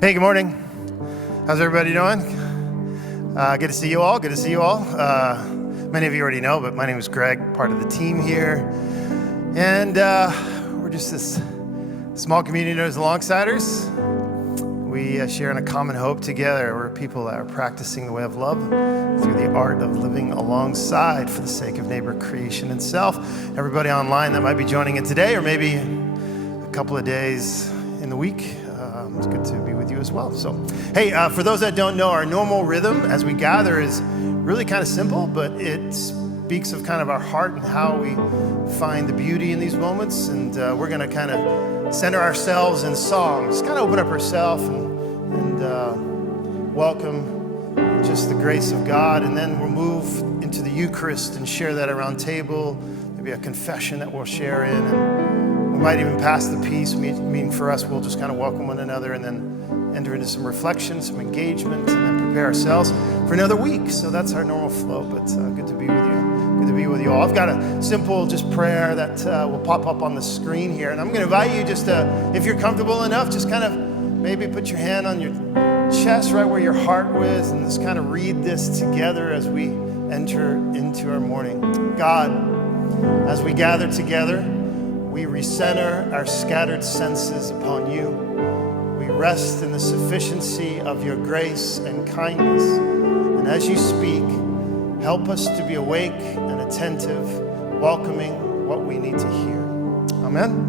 Hey, good morning. How's everybody doing? Good to see you all. Good to see you all. Many of you already know, but my name is Greg, part of the team here. And we're just this small community known as Alongsiders. We share in a common hope together. We're people that are practicing the way of love through the art of living alongside for the sake of neighbor, creation, and self. Everybody online that might be joining in today or maybe a couple of days in the week, it's good to be with you as well. So, hey, for those that don't know, our normal rhythm as we gather is really kind of simple, but it speaks of kind of our heart and how we find the beauty in these moments. And we're going to kind of center ourselves in song. Just kind of open up ourselves and welcome just the grace of God. And then we'll move into the Eucharist and share that around table. Maybe a confession that we'll share in. And we might even pass the peace, meaning for us, we'll just kind of welcome one another and then enter into some reflection, some engagement, and then prepare ourselves for another week. So that's our normal flow, but good to be with you. Good to be with you all. I've got a simple just prayer that will pop up on the screen here. And I'm going to invite you just to, if you're comfortable enough, just kind of maybe put your hand on your chest right where your heart is and just kind of read this together as we enter into our morning. God, as we gather together, we recenter our scattered senses upon you. We rest in the sufficiency of your grace and kindness. And as you speak, help us to be awake and attentive, welcoming what we need to hear. Amen.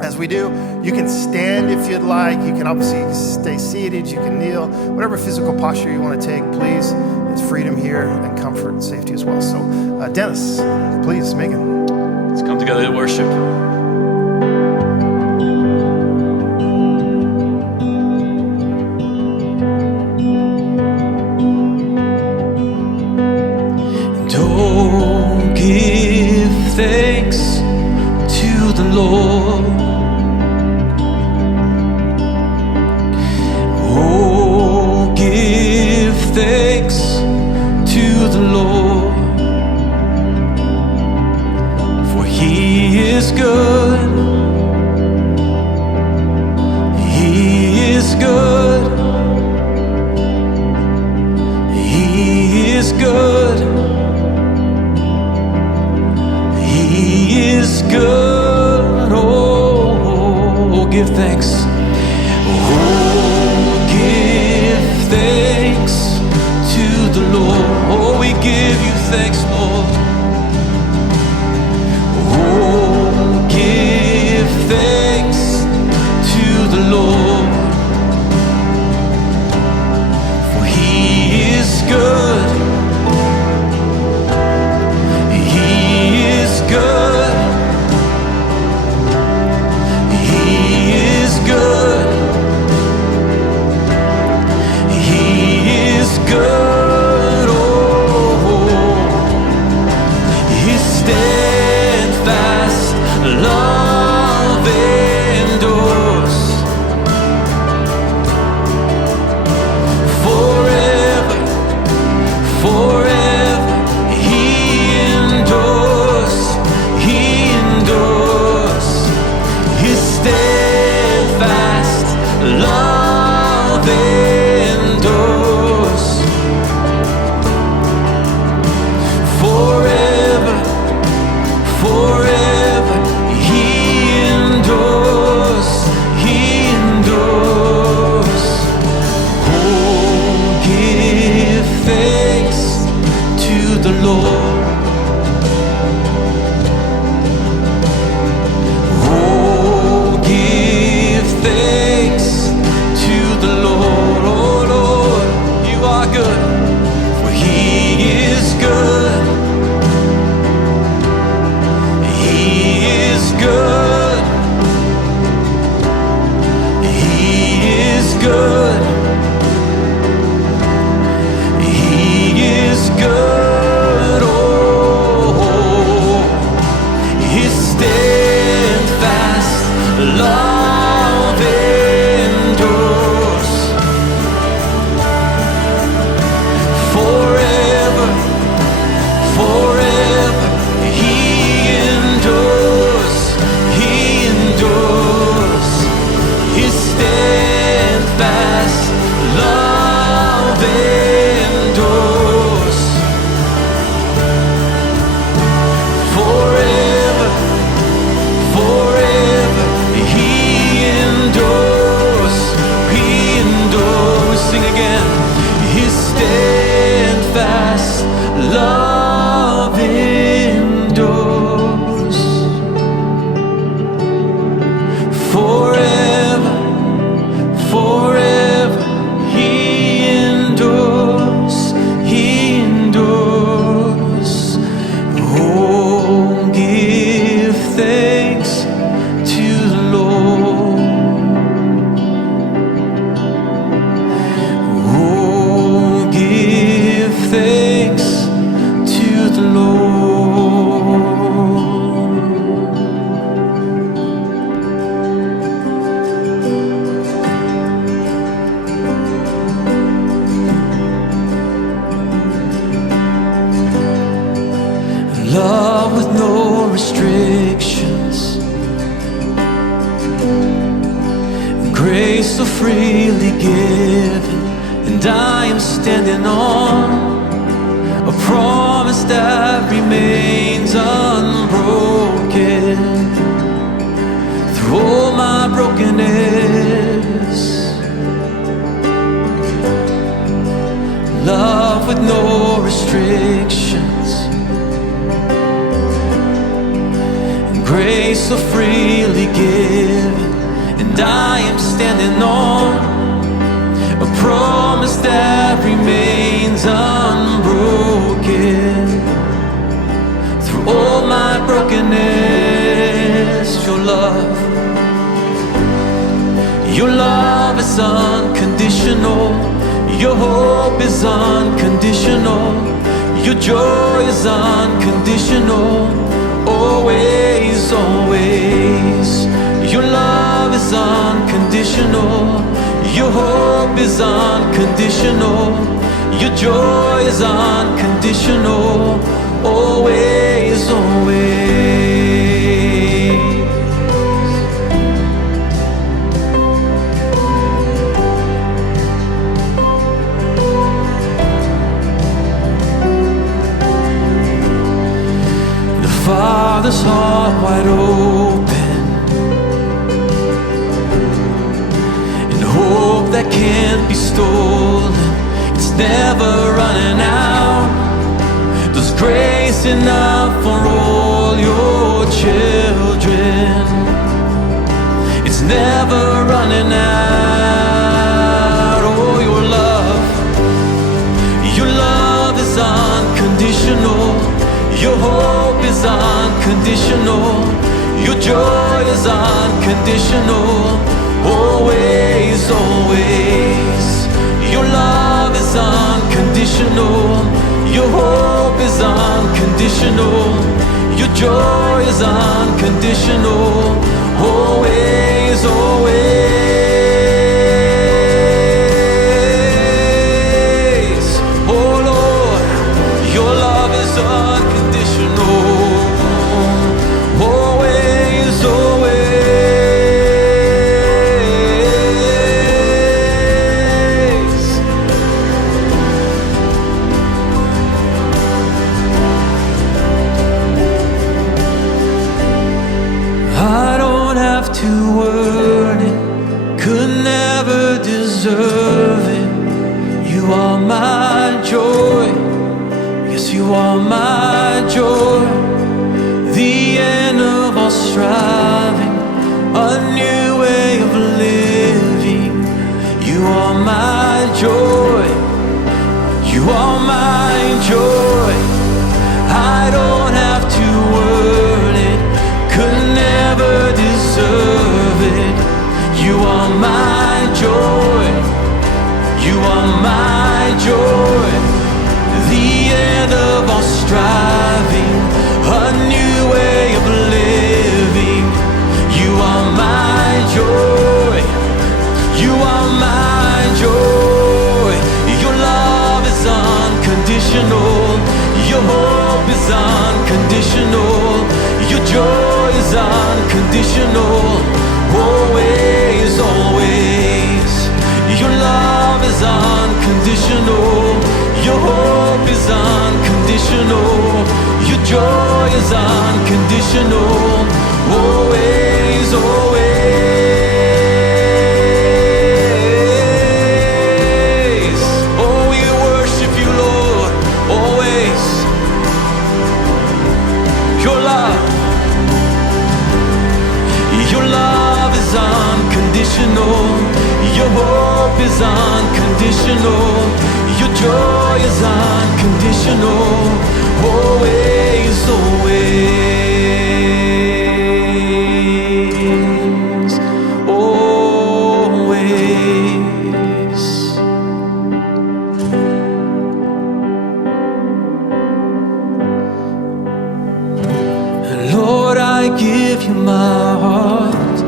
As we do, you can stand if you'd like. You can obviously stay seated. You can kneel. Whatever physical posture you want to take, please. It's freedom here and comfort and safety as well. So, Dennis, please, Megan. Let's come together to worship. And oh, give thanks to the Lord. Oh, give thanks to the Lord. He is good. He is good. He is good. He is good. Oh, give thanks. Oh, give thanks to the Lord. Oh, we give you thanks, Lord. Thanks to the Lord, for He is good. He is good. He is good. He is good. Oh, His steadfast love fast. grace so freely given, and I am standing on a promise that remains unbroken. Through all my brokenness, love with no restrictions, and grace so freely given, and I am standing on a promise that remains unbroken. Through all my brokenness, your love is unconditional. Your hope is unconditional. Your joy is unconditional. Always, always. Your love is unconditional. Your hope is unconditional. Your joy is unconditional. Always, always. The Father's heart wide open, and hope that can't be stolen. It's never running out. There's grace enough for all your children. It's never running out. Oh, your love is unconditional. Your hope is unconditional. Your joy is unconditional. Always, always. Your love is unconditional. Your hope is unconditional. Your joy is unconditional. Always, always. Oh Lord, your love is unconditional. Always, always. I don't have to earn it, could never deserve it. You are my joy, yes, you are my joy. The end of all striving, a new way of living. You are my joy, you are my joy. I don't have to earn it, could never deserve it. You are my joy, you are my joy. The end of all striving, a new way of living. You are my joy, you are my joy. Your love is unconditional. Your hope is unconditional. Your joy is unconditional. Always, always. Your love is unconditional. Your hope is unconditional. Your joy is unconditional. Always, always. Oh, we worship you, Lord. Always. Your love is unconditional. Your hope is unconditional. Your joy is unconditional. Always, always. Always. And Lord, I give you my heart,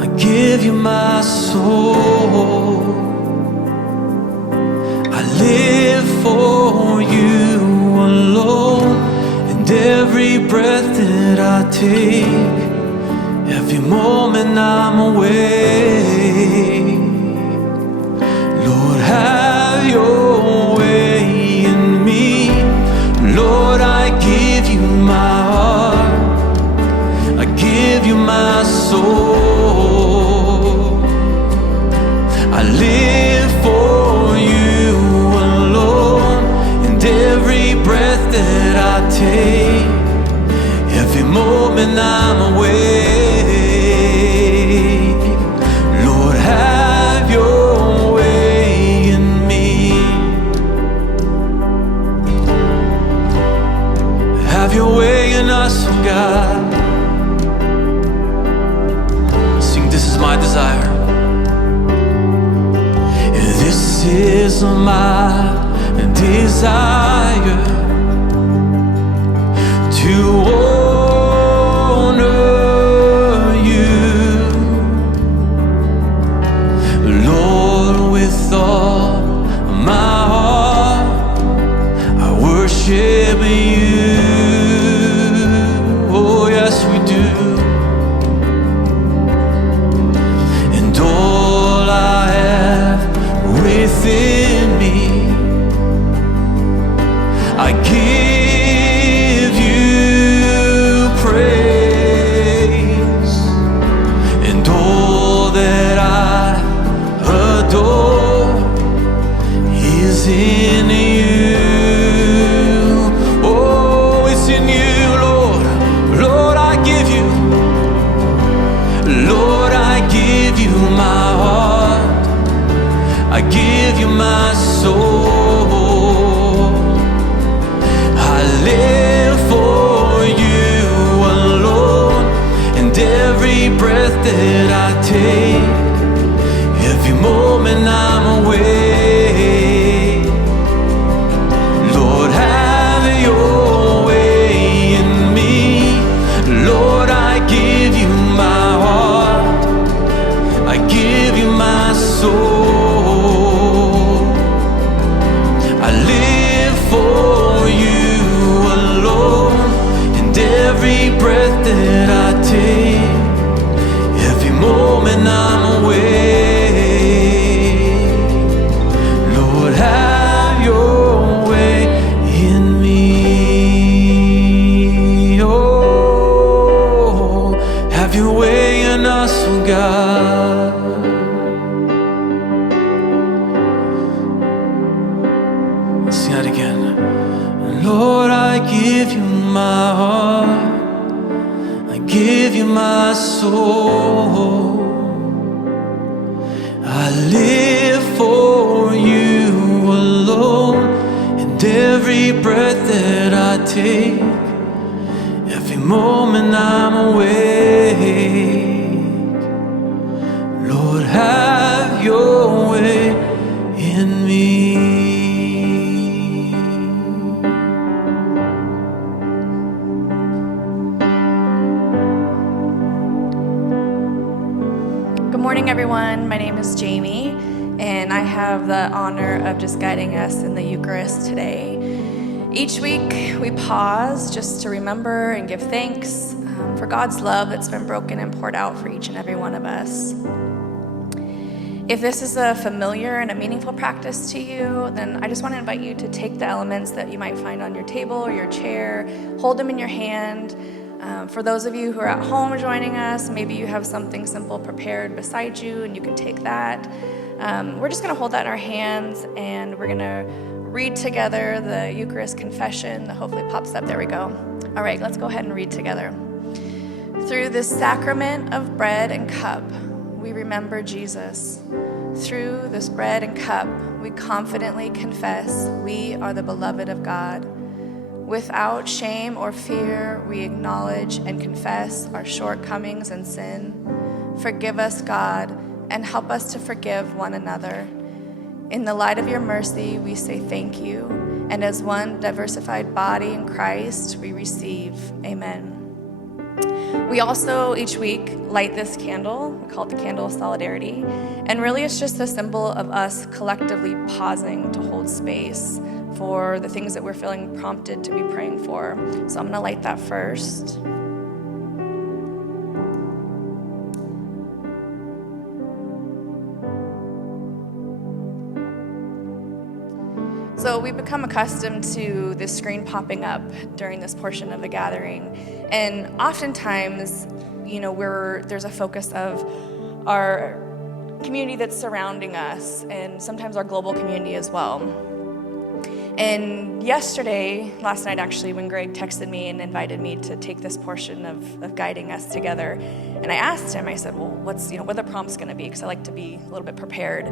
I give you my soul. I live for you alone, and every breath that I take, every moment I'm awake. is my desire to honor you, Lord, with all my heart. I worship you. Oh, yes, we do. And all I have within me, I give you praise. And all that I adore is in you. Oh, it's in you, Lord. Lord, I give you. Lord, I give you my heart. I give you my soul. I live for you alone. And every breath that I take, every moment I'm awake, Lord, have your way in me. Lord, I give you my heart. I give you my soul. I live for you alone. And every breath that I take, every moment I'm awake, Lord, have your way in me. Oh, have your way in us, oh God. Let's sing that again. Lord, I give you my heart. I give you my soul. I live for you alone. And every breath that I take, every moment I'm awake, Lord, have your way in me. Good morning, everyone. My name is Jamie, and I have the honor of just guiding us in the Eucharist today. Each week, we pause just to remember and give thanks for God's love that's been broken and poured out for each and every one of us. If this is a familiar and a meaningful practice to you, then I just want to invite you to take the elements that you might find on your table or your chair, hold them in your hand. For those of you who are at home joining us, maybe you have something simple prepared beside you and you can take that. We're just going to hold that in our hands and we're going to read together the Eucharist confession that hopefully pops up. There we go. All right, let's go ahead and read together. Through this sacrament of bread and cup, we remember Jesus. Through this bread and cup, we confidently confess we are the beloved of God. Without shame or fear, we acknowledge and confess our shortcomings and sin. Forgive us, God, and help us to forgive one another. In the light of your mercy, we say thank you, and as one diversified body in Christ, we receive. Amen. We also, each week, light this candle. We call it the candle of solidarity. And really, it's just a symbol of us collectively pausing to hold space for the things that we're feeling prompted to be praying for. So I'm going to light that first. So we've become accustomed to this screen popping up during this portion of the gathering. And oftentimes, there's a focus of our community that's surrounding us and sometimes our global community as well. And last night actually, when Greg texted me and invited me to take this portion of guiding us together, and I asked him, I said, well, what are the prompts gonna be? Because I like to be a little bit prepared.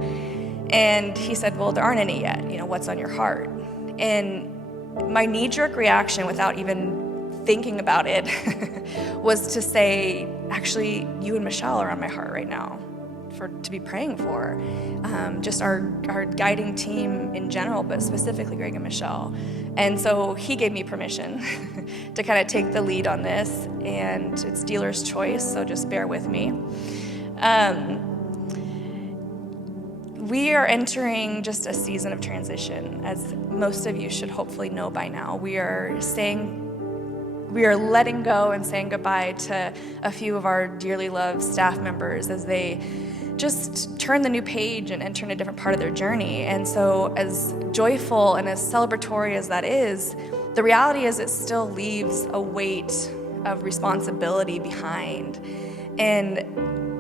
And he said, well, there aren't any yet, what's on your heart? And my knee-jerk reaction, without even thinking about it, was to say, actually, you and Michelle are on my heart right now. to be praying for, just our guiding team in general, but specifically Greg and Michelle. And so he gave me permission to kind of take the lead on this, and it's dealer's choice, so just bear with me. We are entering just a season of transition, as most of you should hopefully know by now. We are letting go and saying goodbye to a few of our dearly loved staff members as they just turn the new page and enter in a different part of their journey. And so as joyful and as celebratory as that is, the reality is it still leaves a weight of responsibility behind. And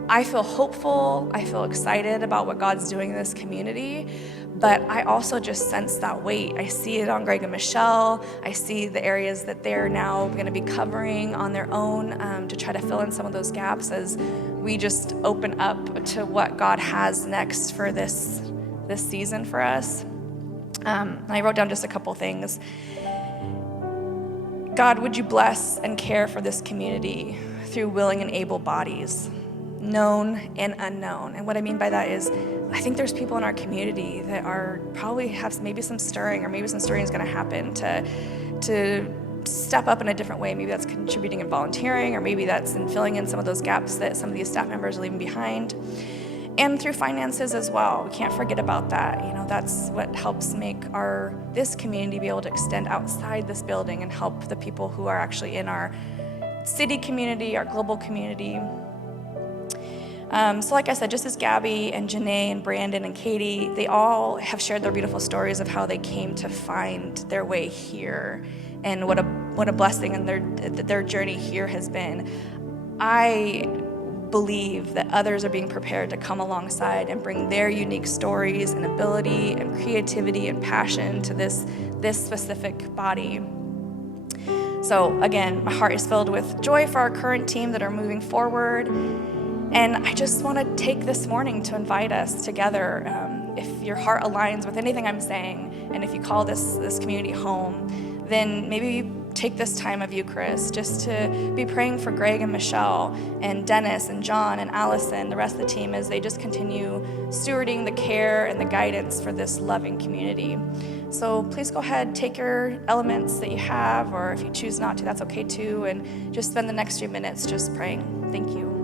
I feel hopeful, I feel excited about what God's doing in this community, but I also just sense that weight. I see it on Greg and Michelle. I see the areas that they're now going to be covering on their own to try to fill in some of those gaps as we just open up to what God has next for this season for us. I wrote down just a couple things. God, would you bless and care for this community through willing and able bodies, known and unknown? And what I mean by that is, I think there's people in our community that are probably have maybe some stirring, or maybe some stirring is going to happen to step up in a different way. Maybe that's contributing and volunteering, or maybe that's in filling in some of those gaps that some of these staff members are leaving behind. And through finances as well. We can't forget about that. That's what helps make this community be able to extend outside this building and help the people who are actually in our city community, our global community. So like I said, just as Gabby and Janae and Brandon and Katie, they all have shared their beautiful stories of how they came to find their way here and what a blessing and their journey here has been. I believe that others are being prepared to come alongside and bring their unique stories and ability and creativity and passion to this specific body. So again, my heart is filled with joy for our current team that are moving forward. And I just want to take this morning to invite us together. If your heart aligns with anything I'm saying, and if you call this community home, then maybe take this time of Eucharist just to be praying for Greg and Michelle and Dennis and John and Allison, the rest of the team, as they just continue stewarding the care and the guidance for this loving community. So please go ahead, take your elements that you have, or if you choose not to, that's okay too, and just spend the next few minutes just praying. Thank you.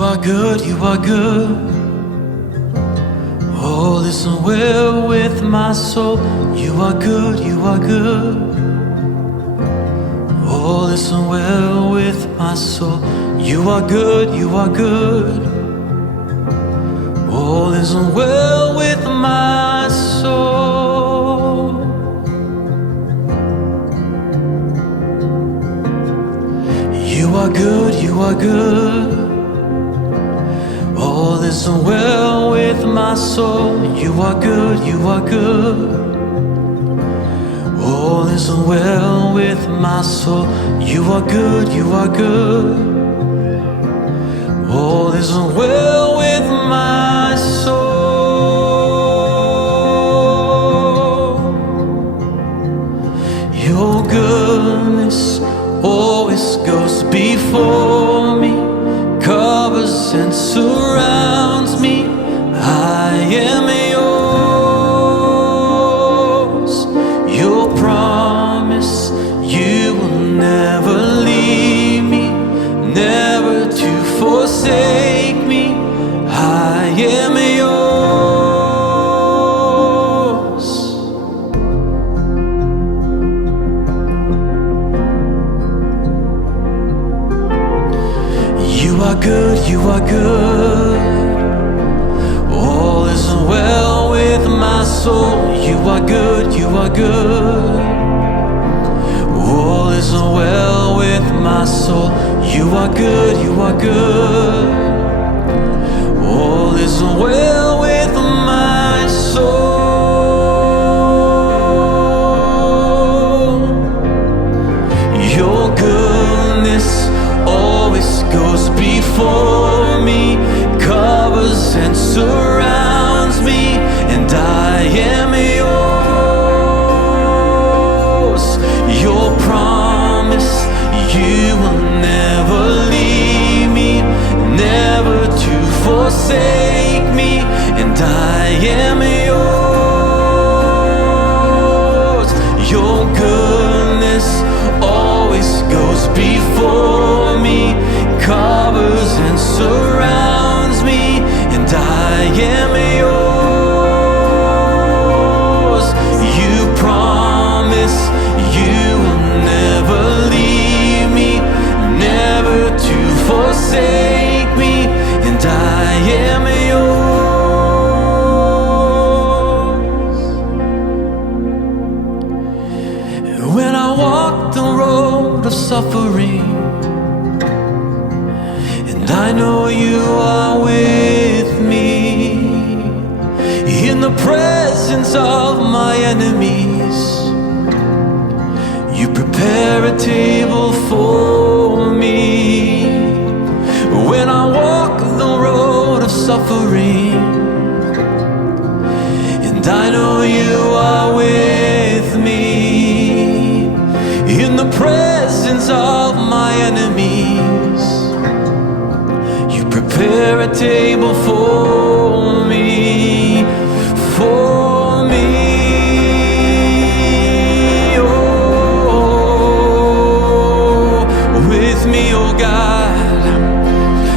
are good, you are good. Oh, listen well with my soul. You are good, you are good. Oh, listen well with my soul. You are good, you are good. Oh, listen well with my soul. You are good, you are good. Oh, listen well with my soul. You are good, you are good. Oh, listen well with my soul. You are good, you are good. Oh, listen well with my soul. Your goodness always goes before me, covers and surrounds me. I am yours. Your promise, you will never leave me, never to forsake me. I am yours. You are good, you are good. All is well with my soul. You are good, you are good. All is well with my soul. You are good, you are good. All is well with my soul. Your goodness always goes before me, covers and surrounds me, and I am yours. Your promise, you will never leave me, never to forsake me, and I am yours. Your goodness always goes before me, covers and surrounds me, and I am yours. You promise you will never leave me, never to forsake me, and I am yours. When I walk the road of suffering, I know you are with me. In the presence of my enemies, you prepare a table for me. When I walk the road of suffering, and I know you are with me. In the presence of my enemies, prepare a table for me, for me. Oh, with me, oh God,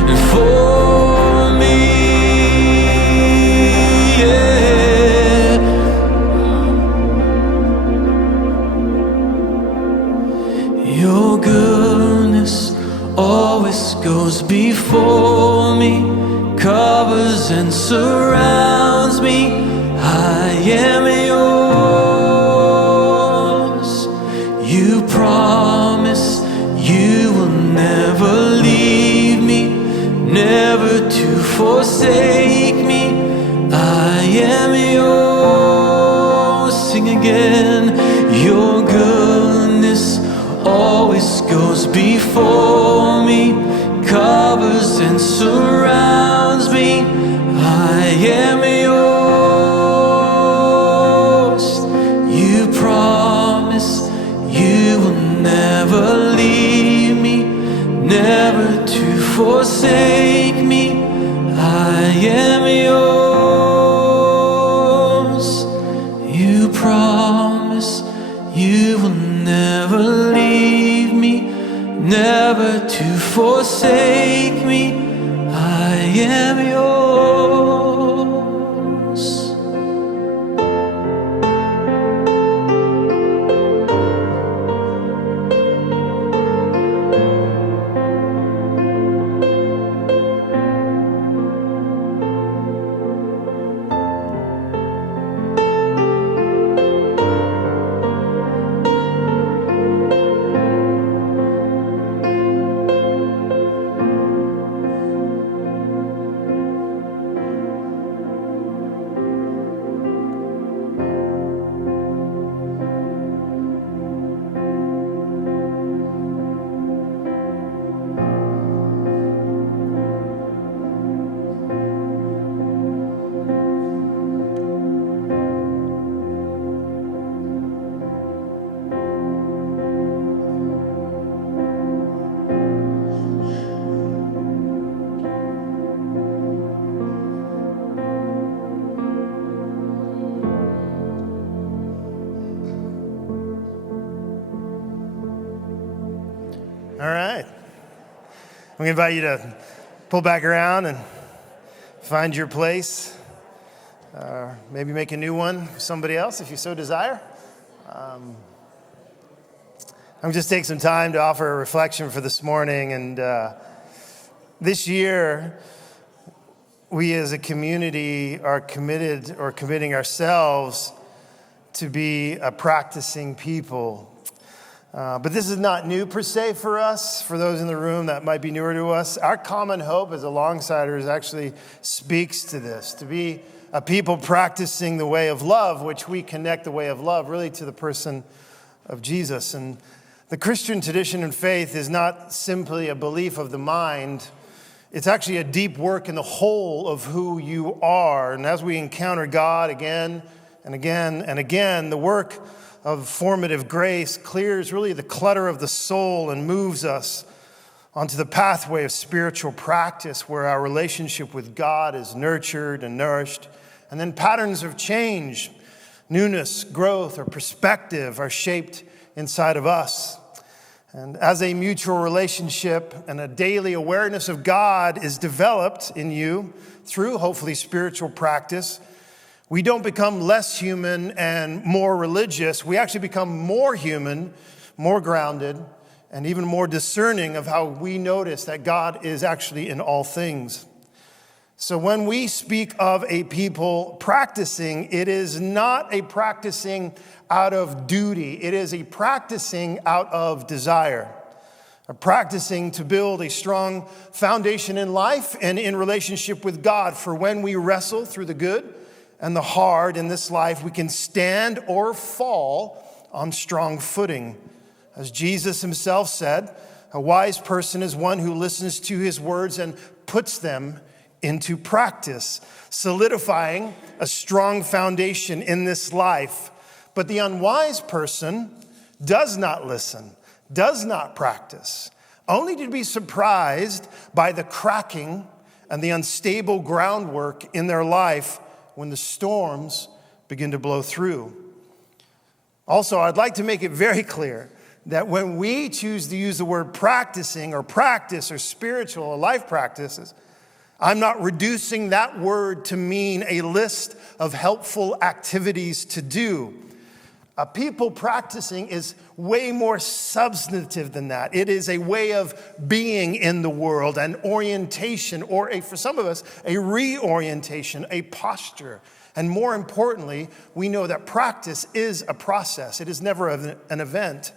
and for me, yeah. Your goodness always goes before me, covers and surrounds me. I am yours. You promise you will never leave me, never to forsake me. I am yours. Sing again. Your goodness always goes before me, covers and surrounds me. I am yours. You promise you will never leave me, never to forsake me. I am yours. You promise you We invite you to pull back around and find your place. Maybe make a new one for somebody else if you so desire. I'm just take some time to offer a reflection for this morning. And this year, we as a community are committed or committing ourselves to be a practicing people. But this is not new per se for us. For those in the room that might be newer to us, our common hope as alongsiders actually speaks to this, to be a people practicing the way of love, which we connect the way of love really to the person of Jesus. And the Christian tradition and faith is not simply a belief of the mind. It's actually a deep work in the whole of who you are. And as we encounter God again and again and again, the work of formative grace clears really the clutter of the soul and moves us onto the pathway of spiritual practice where our relationship with God is nurtured and nourished. And then patterns of change, newness, growth, or perspective are shaped inside of us. And as a mutual relationship and a daily awareness of God is developed in you through hopefully spiritual practice, we don't become less human and more religious. We actually become more human, more grounded, and even more discerning of how we notice that God is actually in all things. So when we speak of a people practicing, it is not a practicing out of duty. It is a practicing out of desire. A practicing to build a strong foundation in life and in relationship with God. For when we wrestle through the good and the hard in this life, we can stand or fall on strong footing. As Jesus himself said, a wise person is one who listens to his words and puts them into practice, solidifying a strong foundation in this life. But the unwise person does not listen, does not practice, only to be surprised by the cracking and the unstable groundwork in their life when the storms begin to blow through. Also, I'd like to make it very clear that when we choose to use the word practicing or practice or spiritual or life practices, I'm not reducing that word to mean a list of helpful activities to do. A people practicing is way more substantive than that. It is a way of being in the world, an orientation, or for some of us, a reorientation, a posture. And more importantly, we know that practice is a process. It is never an event.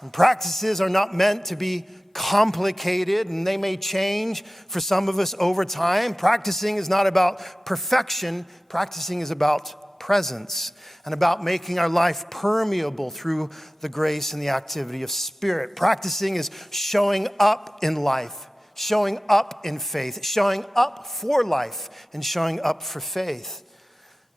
And practices are not meant to be complicated, and they may change for some of us over time. Practicing is not about perfection. Practicing is about presence and about making our life permeable through the grace and the activity of Spirit. Practicing is showing up in life, showing up in faith, showing up for life, and showing up for faith.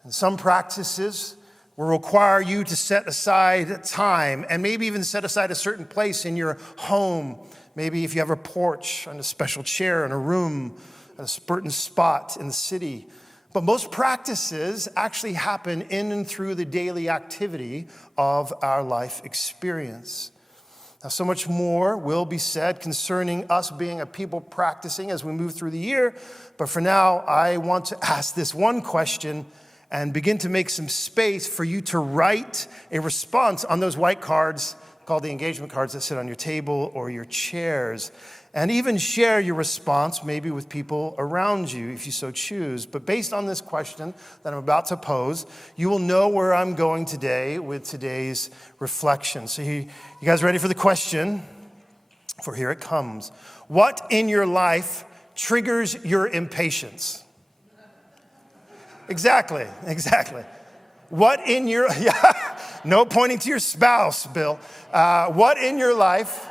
And some practices will require you to set aside time and maybe even set aside a certain place in your home. Maybe if you have a porch and a special chair in a room, a certain spot in the city. But most practices actually happen in and through the daily activity of our life experience. Now, so much more will be said concerning us being a people practicing as we move through the year. But for now, I want to ask this one question and begin to make some space for you to write a response on those white cards called the engagement cards that sit on your table or your chairs. And even share your response maybe with people around you if you so choose. But based on this question that I'm about to pose, you will know where I'm going today with today's reflection. So you guys ready for the question? For here it comes. What in your life triggers your impatience? Exactly. What in your, no pointing to your spouse, Bill. What in your life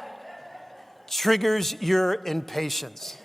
triggers your impatience?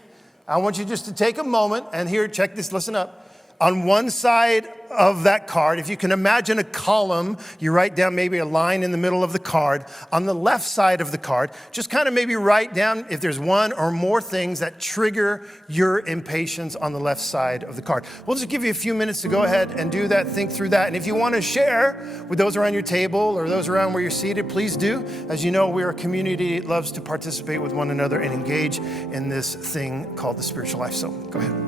I want you just to take a moment and here, check this, listen up. On one side of that card, if you can imagine a column, you write down maybe a line in the middle of the card. On the left side of the card, just kind of maybe write down if there's one or more things that trigger your impatience on the left side of the card. We'll just give you a few minutes to go ahead and do that, think through that. And if you want to share with those around your table or those around where you're seated, please do. As you know, we're a community that loves to participate with one another and engage in this thing called the spiritual life. So go ahead.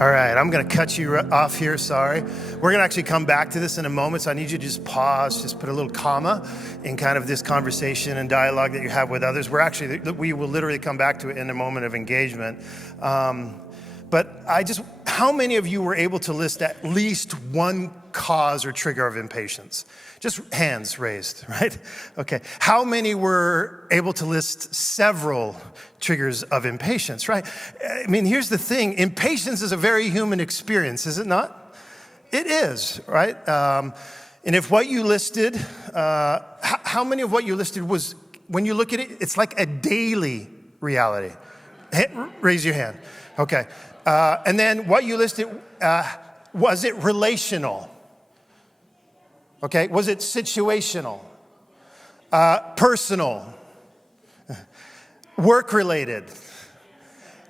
All right, I'm going to cut you off here, sorry. We're going to actually come back to this in a moment, so I need you to just pause, just put a little comma in kind of this conversation and dialogue that you have with others. We will literally come back to it in a moment of engagement. But how many of you were able to list at least one cause or trigger of impatience? Just hands raised, right? Okay. How many were able to list several triggers of impatience, right? I mean, here's the thing. Impatience is a very human experience, is it not? It is, right? And if what you listed, how many of what you listed was, when you look at it, it's like a daily reality? Raise your hand. Okay. And then what you listed, was it relational? Okay. Was it situational? Personal? Work-related?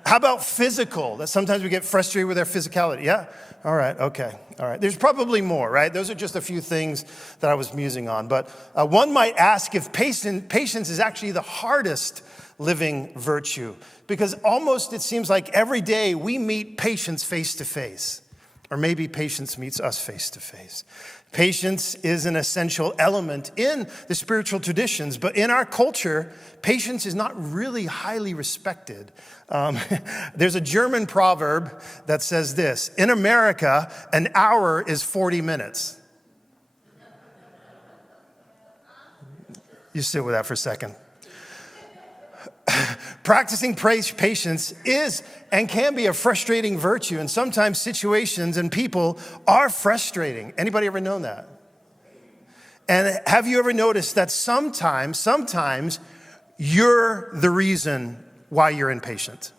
How about physical? That sometimes we get frustrated with our physicality. Yeah? All right. Okay. All right. There's probably more, right? Those are just a few things that I was musing on. But one might ask if patience is actually the hardest living virtue, because almost it seems like every day we meet patience face to face, or maybe patience meets us face to face. Patience is an essential element in the spiritual traditions, but in our culture, patience is not really highly respected. There's a German proverb that says this: in America, an hour is 40 minutes. You sit with that for a second. Practicing patience is and can be a frustrating virtue, and sometimes situations and people are frustrating. Anybody ever known that? And have you ever noticed that sometimes you're the reason why you're impatient?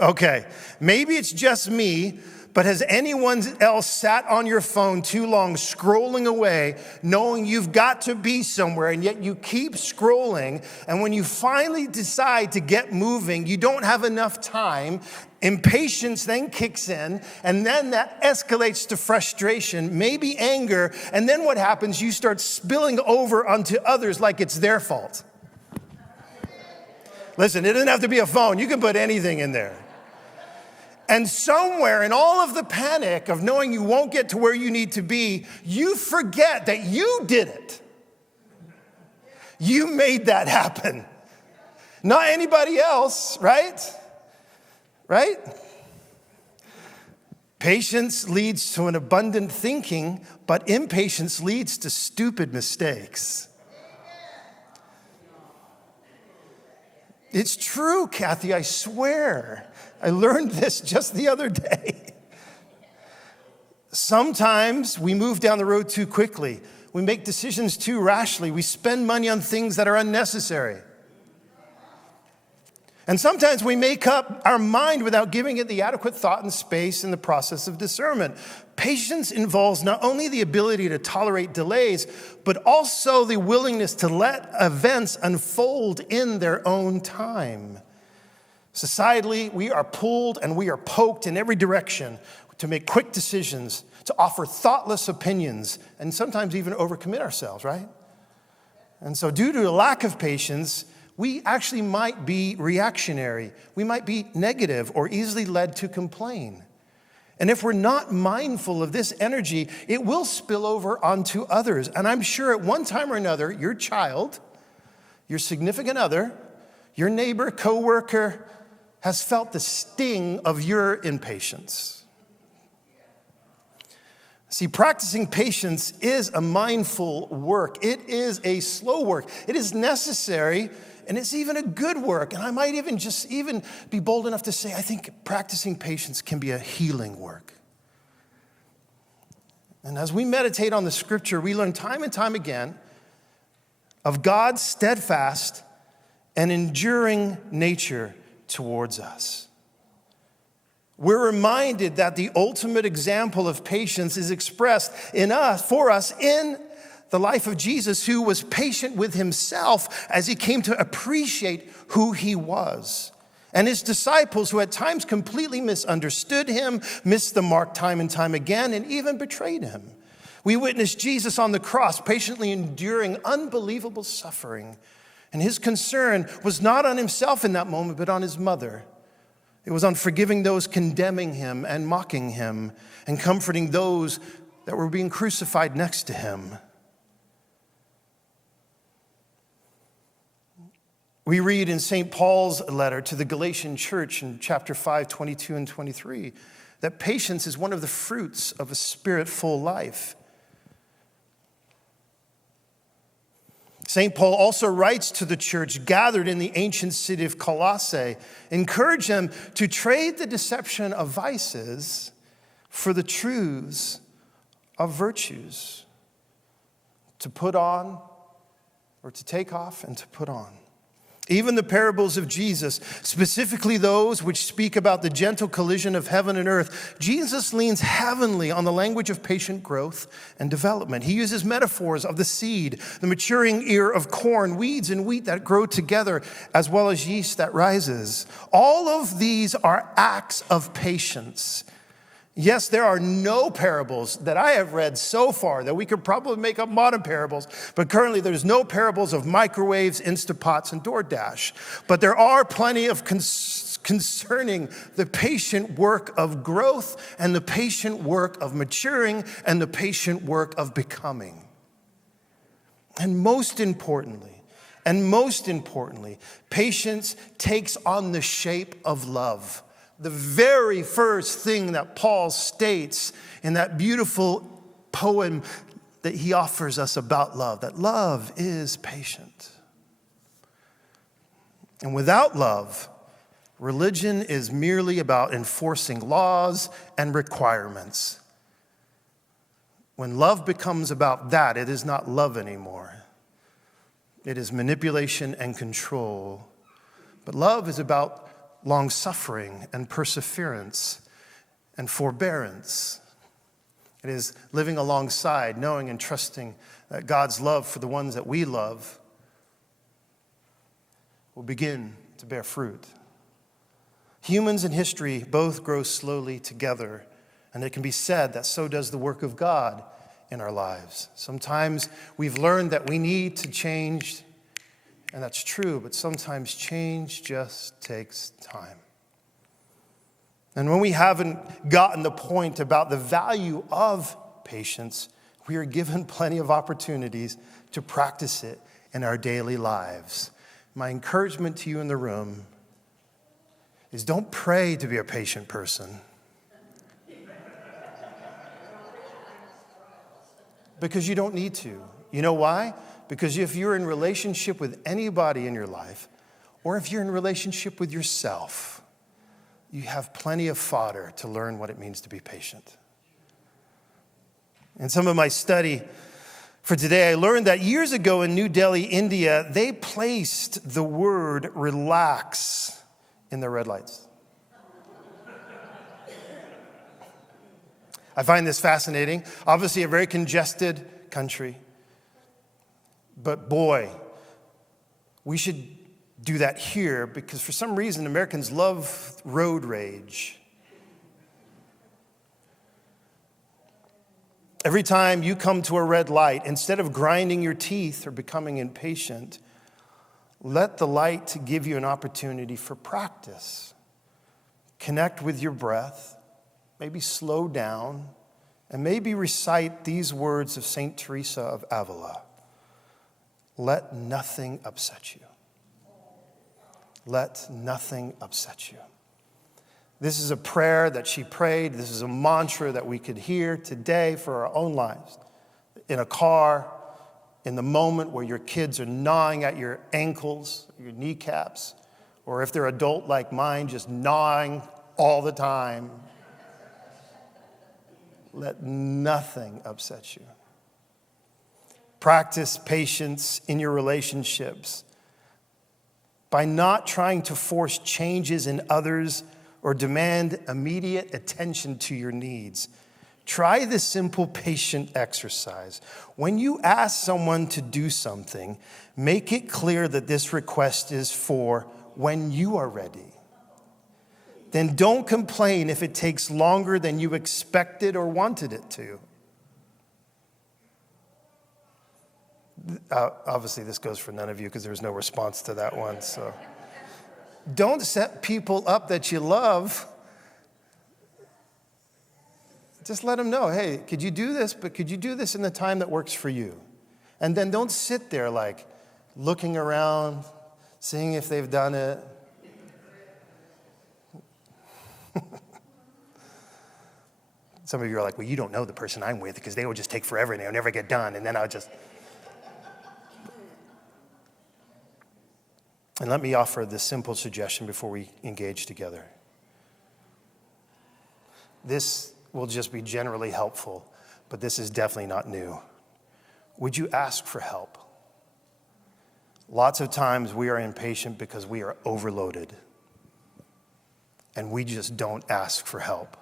Okay, maybe it's just me, but has anyone else sat on your phone too long scrolling away, knowing you've got to be somewhere, and yet you keep scrolling, and when you finally decide to get moving, you don't have enough time, impatience then kicks in, and then that escalates to frustration, maybe anger, and then what happens? You start spilling over onto others like it's their fault. Listen, it doesn't have to be a phone. You can put anything in there. And somewhere in all of the panic of knowing you won't get to where you need to be, you forget that you did it. You made that happen. Not anybody else, right? Right? Patience leads to an abundant thinking, but impatience leads to stupid mistakes. It's true, Kathy, I swear. I learned this just the other day. Sometimes we move down the road too quickly. We make decisions too rashly. We spend money on things that are unnecessary. And sometimes we make up our mind without giving it the adequate thought and space in the process of discernment. Patience involves not only the ability to tolerate delays, but also the willingness to let events unfold in their own time. Societally, we are pulled and we are poked in every direction to make quick decisions, to offer thoughtless opinions, and sometimes even overcommit ourselves, right? And so due to a lack of patience, we actually might be reactionary. We might be negative or easily led to complain. And if we're not mindful of this energy, it will spill over onto others. And I'm sure at one time or another, your child, your significant other, your neighbor, coworker, has felt the sting of your impatience. See, practicing patience is a mindful work. It is a slow work. It is necessary, and it's even a good work. And I might even be bold enough to say, I think practicing patience can be a healing work. And as we meditate on the scripture, we learn time and time again of God's steadfast and enduring nature towards us. We're reminded that the ultimate example of patience is expressed for us in the life of Jesus, who was patient with himself as he came to appreciate who he was. And his disciples, who at times completely misunderstood him, missed the mark time and time again, and even betrayed him. We witnessed Jesus on the cross patiently enduring unbelievable suffering. And his concern was not on himself in that moment, but on his mother. It was on forgiving those condemning him and mocking him, and comforting those that were being crucified next to him. We read in St. Paul's letter to the Galatian church in chapter 5, 22 and 23, that patience is one of the fruits of a spirit-full life. St. Paul also writes to the church gathered in the ancient city of Colossae, encourage them to trade the deception of vices for the truths of virtues, to put on, or to take off and to put on. Even the parables of Jesus, specifically those which speak about the gentle collision of heaven and earth, Jesus leans heavily on the language of patient growth and development. He uses metaphors of the seed, the maturing ear of corn, weeds and wheat that grow together, as well as yeast that rises. All of these are acts of patience. Yes, there are no parables that I have read so far that we could probably make up modern parables, but currently there's no parables of microwaves, Instapots, and DoorDash. But there are plenty of concerning the patient work of growth and the patient work of maturing and the patient work of becoming. And most importantly, patience takes on the shape of love. The very first thing that Paul states in that beautiful poem that he offers us about love, that love is patient. And without love, religion is merely about enforcing laws and requirements. When love becomes about that, it is not love anymore. It is manipulation and control. But love is about long-suffering and perseverance and forbearance. It is living alongside, knowing and trusting that God's love for the ones that we love will begin to bear fruit. Humans in history both grow slowly together, and it can be said that so does the work of God in our lives. Sometimes we've learned that we need to change, and that's true, but sometimes change just takes time. And when we haven't gotten the point about the value of patience, we are given plenty of opportunities to practice it in our daily lives. My encouragement to you in the room is don't pray to be a patient person. Because you don't need to. You know why? Because if you're in relationship with anybody in your life, or if you're in relationship with yourself, you have plenty of fodder to learn what it means to be patient. In some of my study for today, I learned that years ago in New Delhi, India, they placed the word relax in their red lights. I find this fascinating. Obviously, a very congested country. But boy, we should do that here because for some reason Americans love road rage. Every time you come to a red light, instead of grinding your teeth or becoming impatient, let the light give you an opportunity for practice. Connect with your breath, maybe slow down, and maybe recite these words of St. Teresa of Avila. Let nothing upset you. Let nothing upset you. This is a prayer that she prayed. This is a mantra that we could hear today for our own lives. In a car, in the moment where your kids are gnawing at your ankles, your kneecaps, or if they're adult like mine, just gnawing all the time. Let nothing upset you. Practice patience in your relationships by not trying to force changes in others or demand immediate attention to your needs. Try this simple patient exercise. When you ask someone to do something, make it clear that this request is for when you are ready. Then don't complain if it takes longer than you expected or wanted it to. Obviously, this goes for none of you because there was no response to that one. So, don't set people up that you love. Just let them know, hey, could you do this? But could you do this in the time that works for you? And then don't sit there like looking around, seeing if they've done it. Some of you are like, well, you don't know the person I'm with because they will just take forever and they'll never get done. And then I'll just... And let me offer this simple suggestion before we engage together. This will just be generally helpful, but this is definitely not new. Would you ask for help? Lots of times we are impatient because we are overloaded, and we just don't ask for help.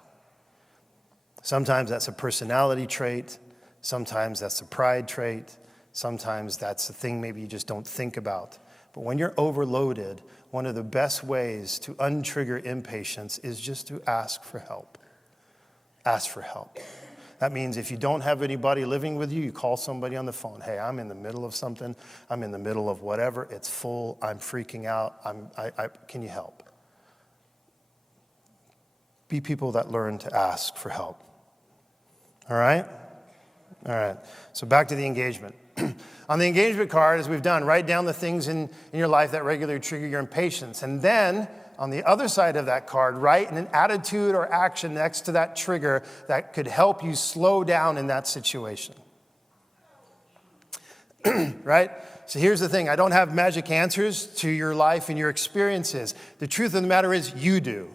Sometimes that's a personality trait. Sometimes that's a pride trait. Sometimes that's a thing maybe you just don't think about. But when you're overloaded, one of the best ways to untrigger impatience is just to ask for help. Ask for help. That means if you don't have anybody living with you, you call somebody on the phone. Hey, I'm in the middle of something. I'm in the middle of whatever. It's full. I'm freaking out. Can you help? Be people that learn to ask for help. All right? All right. So back to the engagement. On the engagement card, as we've done, write down the things in your life that regularly trigger your impatience. And then, on the other side of that card, write an attitude or action next to that trigger that could help you slow down in that situation. Right? So here's the thing. I don't have magic answers to your life and your experiences. The truth of the matter is you do.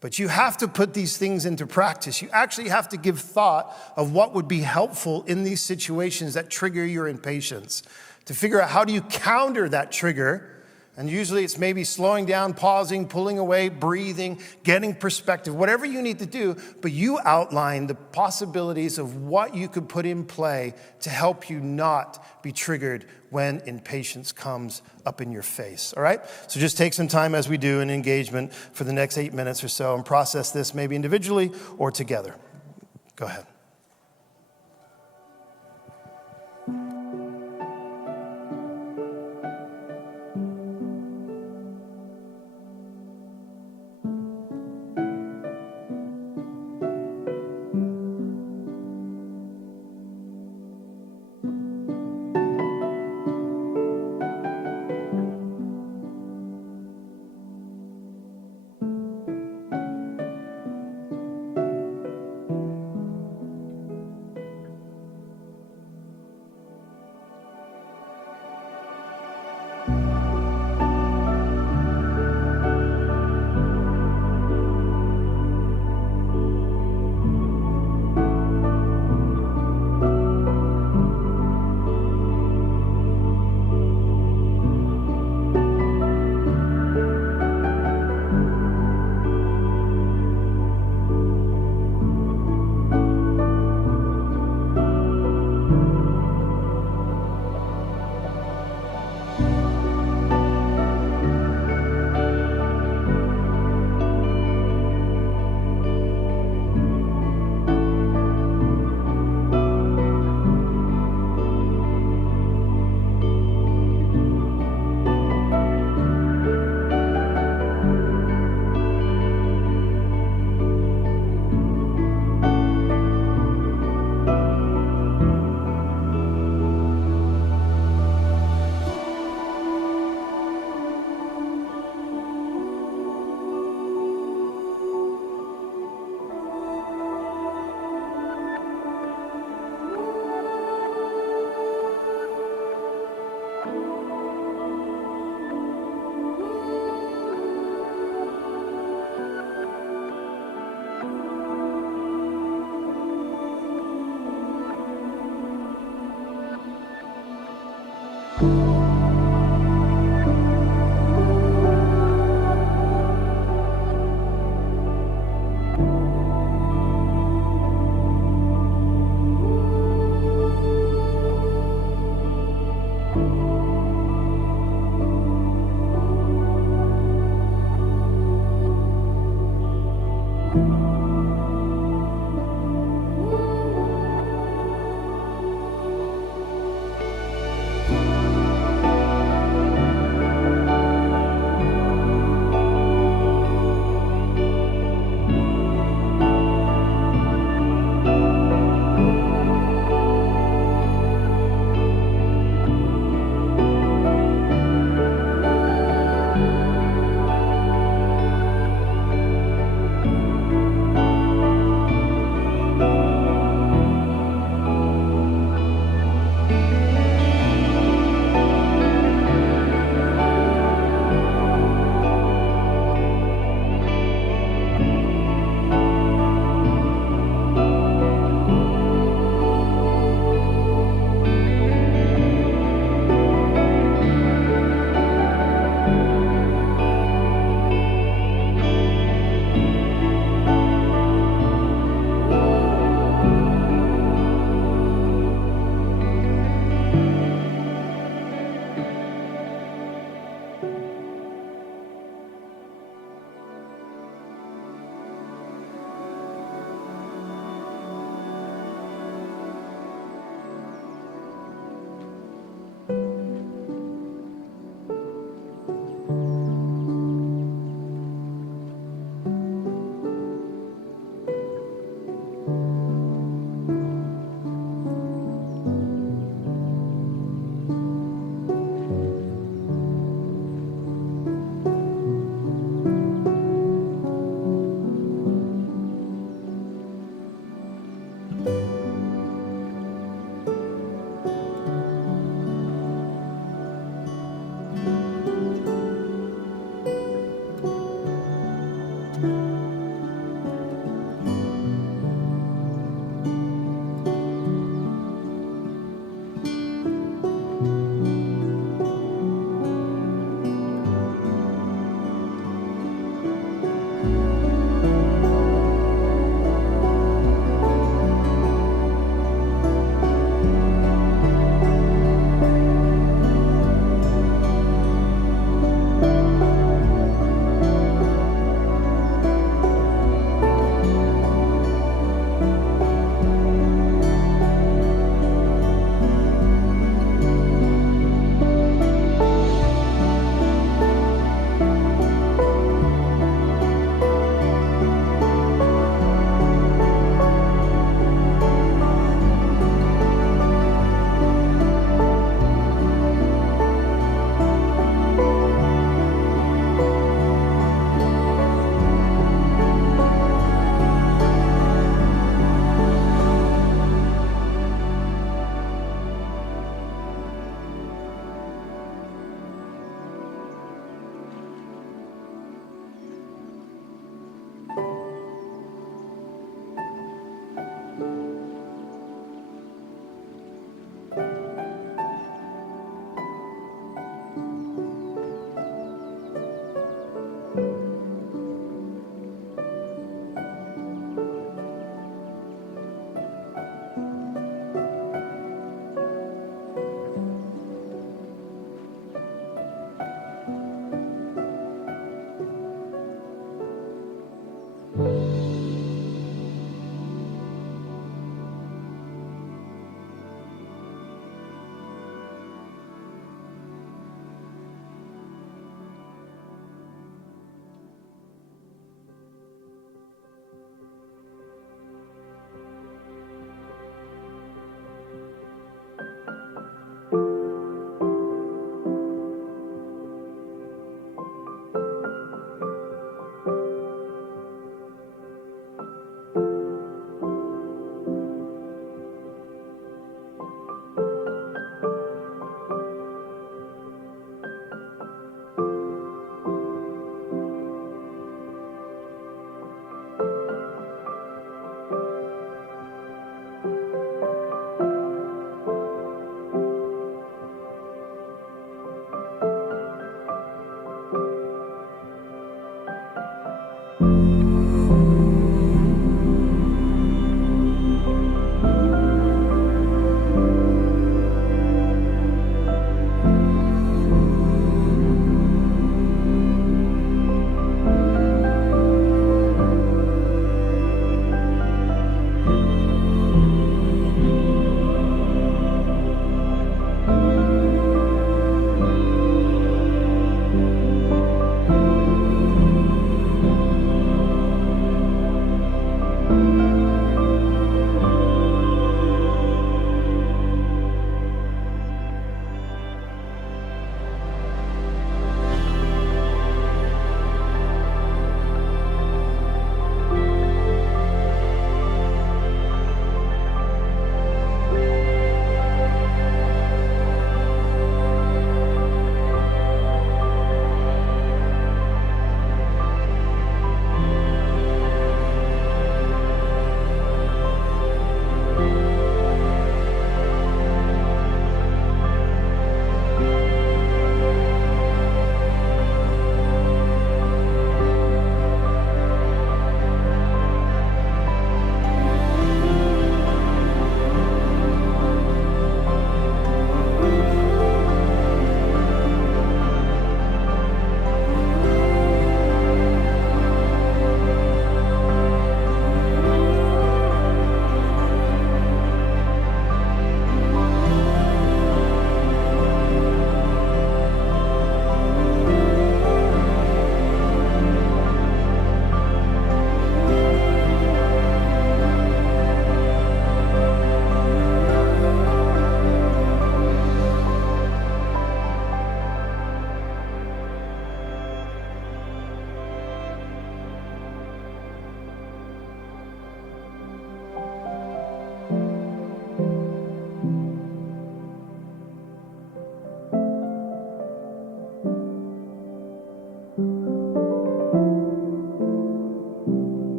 But you have to put these things into practice. You actually have to give thought of what would be helpful in these situations that trigger your impatience. To figure out how do you counter that trigger. And usually it's maybe slowing down, pausing, pulling away, breathing, getting perspective, whatever you need to do. But you outline the possibilities of what you could put in play to help you not be triggered when impatience comes up in your face, all right? So just take some time as we do an engagement for the next 8 minutes or so and process this maybe individually or together. Go ahead.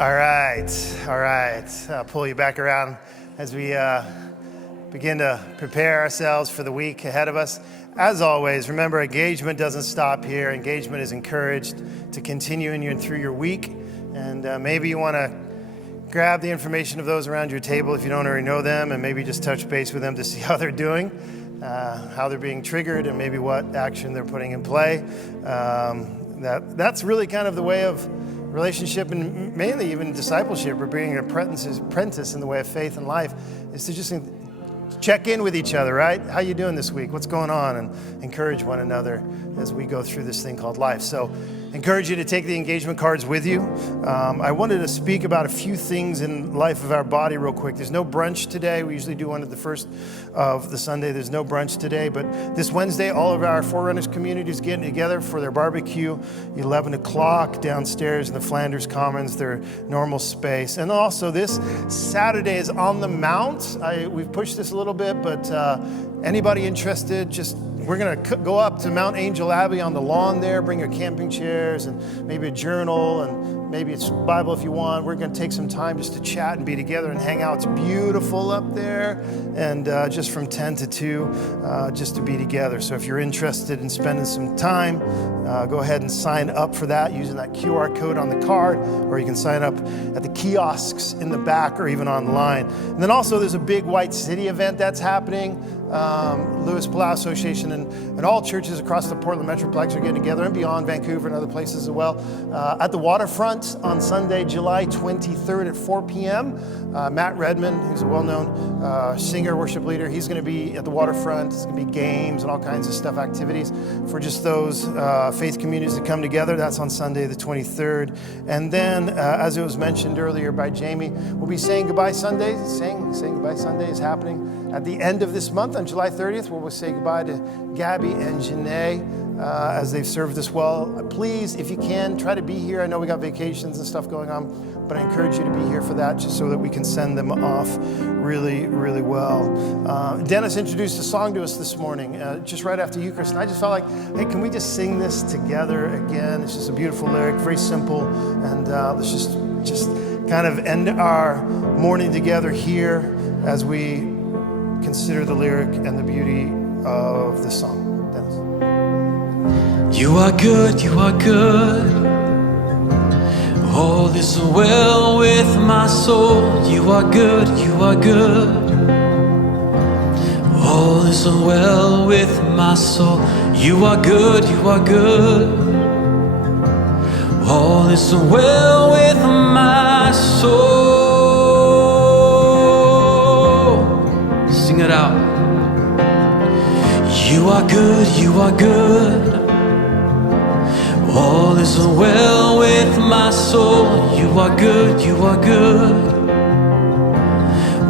All right. I'll pull you back around as we begin to prepare ourselves for the week ahead of us. As always, remember, engagement doesn't stop here. Engagement is encouraged to continue in you and through your week. And maybe you want to grab the information of those around your table if you don't already know them, and maybe just touch base with them to see how they're doing, how they're being triggered, and maybe what action they're putting in play. That's really kind of the way of relationship, and mainly even discipleship, or being an apprentice in the way of faith and life, is to just check in with each other, right? How you doing this week? What's going on? And encourage one another as we go through this thing called life. So encourage you to take the engagement cards with you. I wanted to speak about a few things in life of our body real quick. There's no brunch today. We usually do one at the first of the Sunday. There's no brunch today, but this Wednesday, all of our Forerunners community is getting together for their barbecue, 11 o'clock downstairs in the Flanders Commons, their normal space. And also this Saturday is On the Mount. We've pushed this a little bit, but anybody interested, we're going to go up to Mount Angel Abbey on the lawn there, bring your camping chairs and maybe a journal and maybe it's Bible if you want. We're going to take some time just to chat and be together and hang out. It's beautiful up there, and just from 10 to 2, just to be together. So if you're interested in spending some time, go ahead and sign up for that using that QR code on the card, or you can sign up at the kiosks in the back or even online. And then also there's a big White City event that's happening. Lewis Palau Association and all churches across the Portland Metroplex are getting together, and beyond Vancouver and other places as well, at the waterfront on Sunday, July 23rd at 4 p.m. Matt Redmond, who's a well-known singer, worship leader, he's going to be at the waterfront. There's going to be games and all kinds of stuff, activities for just those faith communities that come together. That's on Sunday the 23rd. And then, as it was mentioned earlier by Jamie, we'll be saying Goodbye Sunday. Saying Goodbye Sunday is happening at the end of this month on July 30th. We'll say goodbye to Gabby and Janae as they've served us well. Please, if you can, try to be here. I know we got vacations and stuff going on, but I encourage you to be here for that, just so that we can send them off really, really well. Dennis introduced a song to us this morning, just right after Eucharist, and I just felt like, hey, can we just sing this together again? It's just a beautiful lyric, very simple, and let's just kind of end our morning together here as we consider the lyric and the beauty of the song. Dennis. You are good, you are good. All is well with my soul. You are good, you are good. All is well with my soul. You are good, you are good. All is well with my soul. Sing it out. You are good, you are good. All is well with my soul. You are good, you are good.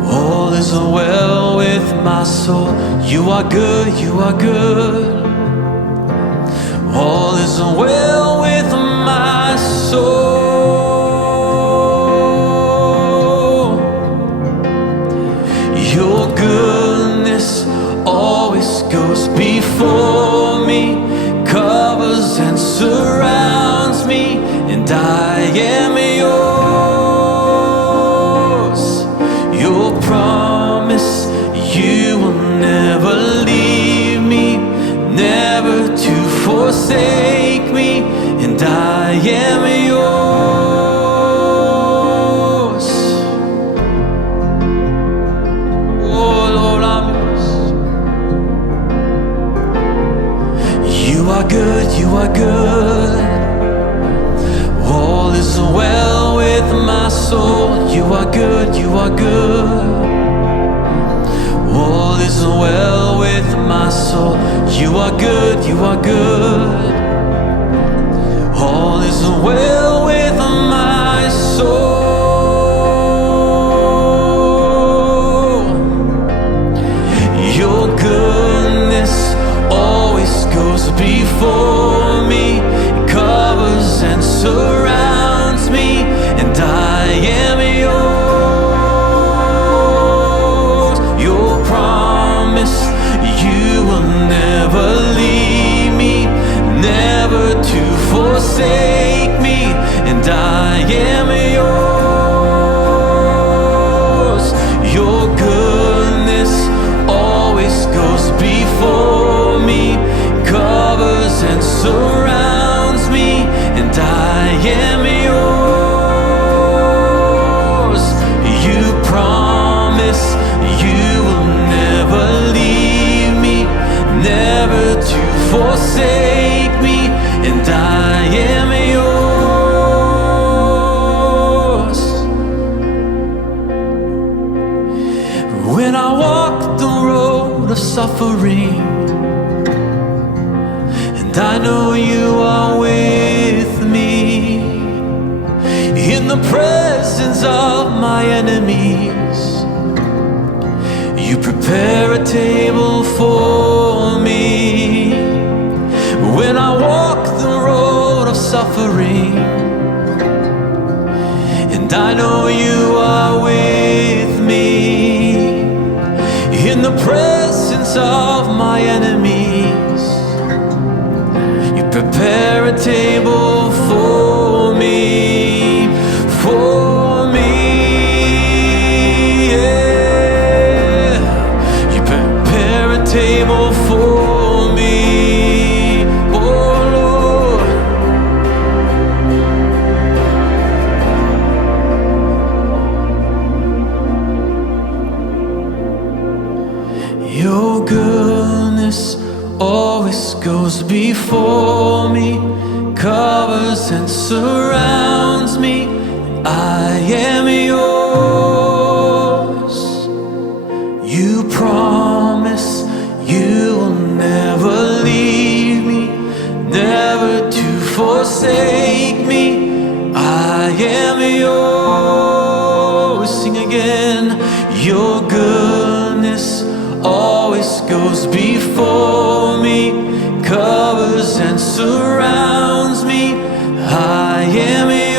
All is well with my soul. You are good, you are good. All is well with my soul. Your goodness always goes before me, covers and surrounds me, and I am yours. Your promise, you will never leave me, never to forsake me, and I am yours. Oh Lord, I'm yours. You are good, you are good. All is well with my soul. You are good, you are good. All is well with my soul. You are good, you are good. All is well with my soul. Your goodness always goes before me, covers and surrounds me, and I am yours. Your promise, you will never leave me, never to forsake me, and I am yours. surrounds me, and I am yours. You promise you will never leave me, never to forsake me, and I am yours. When I walk the road of suffering, and I know you are with me, in the presence of my enemies, you prepare a table for me. When I walk the road of suffering, and I know you are with me, in the presence of my enemies, you prepare a table for me, yeah. You prepare a table for me, oh Lord. Your goodness always goes before me, covers and surrounds me. I am yours. You promise you will never leave me, never to forsake me. I am yours. Sing again. Your goodness always goes before me, covers and surrounds me. I am yours.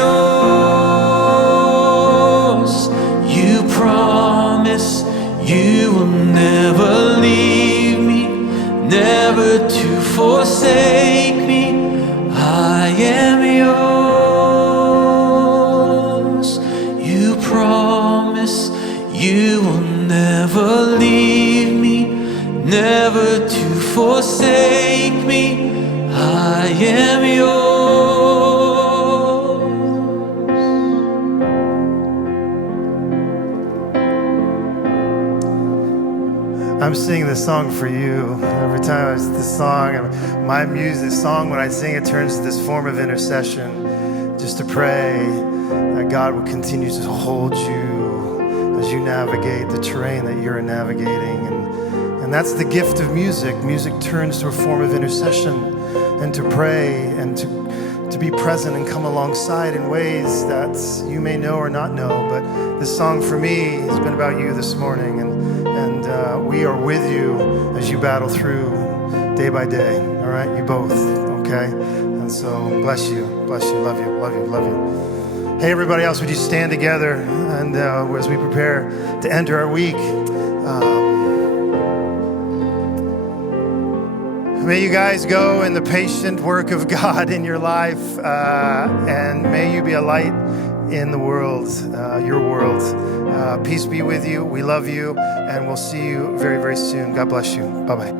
You promise you will never leave me, never to forsake me. I am yours. You promise you will never leave me, never to forsake me. I am yours. I'm singing this song for you. Every time it's this song, my music, this song, when I sing it turns to this form of intercession, just to pray that God will continue to hold you as you navigate the terrain that you're navigating. And that's the gift of music. Music turns to a form of intercession and to pray and to be present and come alongside in ways that you may know or not know. But this song for me has been about you this morning, and we are with you as you battle through day by day. All right, you both, okay? And so bless you, love you, love you, love you. Hey, everybody else, would you stand together and as we prepare to enter our week. May you guys go in the patient work of God in your life, and may you be a light in the world, your world. Peace be with you. We love you, and we'll see you very, very soon. God bless you. Bye-bye.